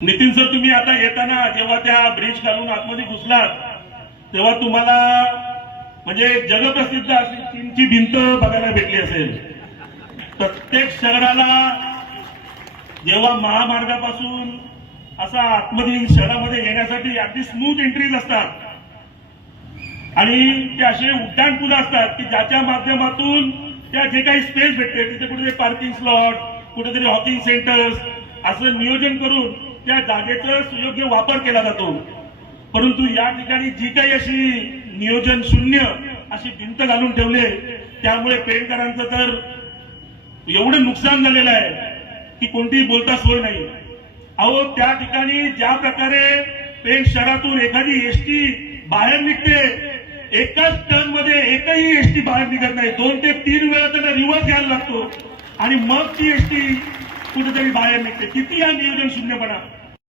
Nitin sir तुम्ही आता येताना जेव्हा त्या ब्रिज घालून आतमध्ये घुसलात तेव्हा तुम्हाला म्हणजे जगप्रसिद्ध अशी चीनची भिंत बघायला भेटली असेल. प्रत्येक शहराला जेव्हा महामार्गापासून असा आतमध्ये शहरामध्ये येण्यासाठी अगदी स्मूथ एंट्रीज असतात. आणि ते असे उड्डाण पुलं असतात की ज्याच्या माध्यमातून त्या जे काही स्पेस भेटते तिथे कुठेतरी पार्किंग स्लॉट कुठेतरी हॉकिंग सेंटर्स असं नियोजन करून त्या जागेचा सुयोग्य वापर केला जातो. परंतु या ठिकाणी जी काही अशी नियोजन शून्य अशी भिंत घालून ठेवले त्यामुळे पेणकरांचं तर एवढं नुकसान झालेलं आहे की कोणतीही बोलता सोय नाही. अहो त्या ठिकाणी ज्या प्रकारे पेण शहरातून एखादी एसटी बाहेर निघते एकाच टर्नमध्ये एकही एसटी बाहेर निघत नाही. दोन ते तीन वेळा त्यांना रिव्हर्स घ्यायला लागतो. आणि मग ती एसटी कुठेतरी बाहेर निघते. किती हा नियोजन शून्यपणा